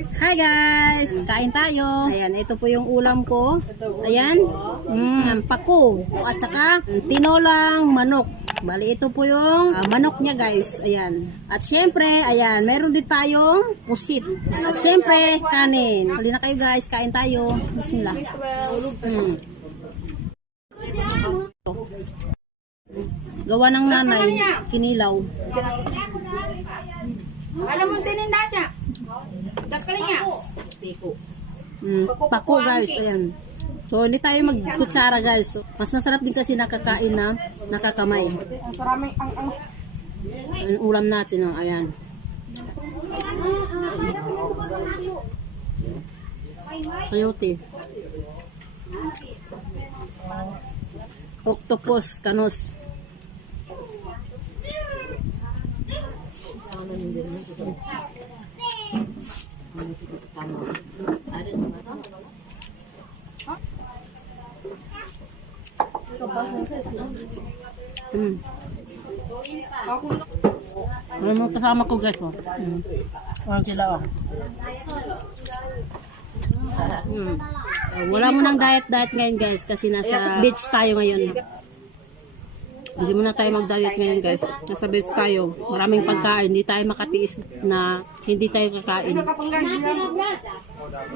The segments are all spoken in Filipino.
Hi guys! Kain tayo. Ayan, ito po yung ulam ko. Ayan, pako. At saka, tinolang manok. Bali, ito po yung manok niya guys. Ayan. At syempre, ayan, meron din tayong pusit. At syempre, kanin. Hali na kayo guys, kain tayo. Bismillah. Gawa ng nanay, kinilaw. Alam mo, tininda siya. Dagkalin niya. Pako guys, ayan. So, hindi tayo magkutsara guys. So, mas masarap din kasi nakakain na nakakamay. Ang ulam natin, oh, ayan. Sayote. Octopus, kanos. Ano mo kasama ko guys, oh. Ano sila, oh. Wala mo ng diet ngayon guys kasi nasa beach tayo ngayon. Hindi muna tayo mag-diet ngayon guys. Nasa beach tayo. Maraming pagkain. Hindi tayo makatiis na hindi tayo kakain.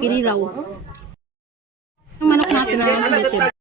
Kinilaw. Ang manok natin na natin.